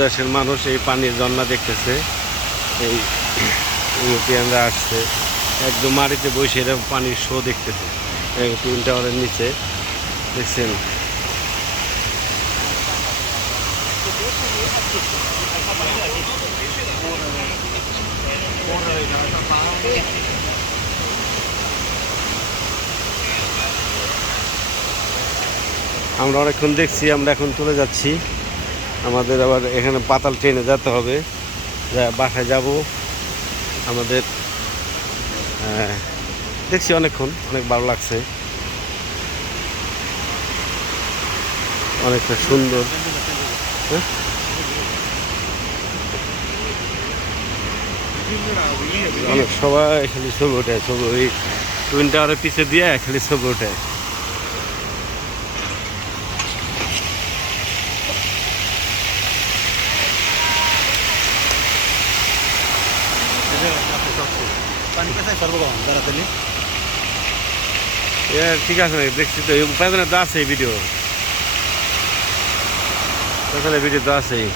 দেশের মানুষ এই পানির ঝর্ণা দেখতেছে। এই ইউরোপিয়ানরা আসছে একদম মাটিতে বসে এরা পানির শো দেখতেছে টুইন টাওয়ারের নিচে দেখছেন। আমরা অনেকক্ষণ দেখছি, আমরা এখন চলে যাচ্ছি। আমাদের আবার এখানে পাতাল ট্রেনে যেতে হবে, বাসায় যাব আমাদের। দেখছি অনেকক্ষণ, অনেক ভালো লাগছে, অনেকটা সুন্দর। অনেক সবাই খালি ছবি ওঠে, ছবি ওই টুইন টাওয়ারের পিছে দিয়ে খালি ছবি ওঠে। ঠিক আছে, দেখছি তো পেছনে তো আছে ভিডিও, পেছনে ভিডিও তো আছেই।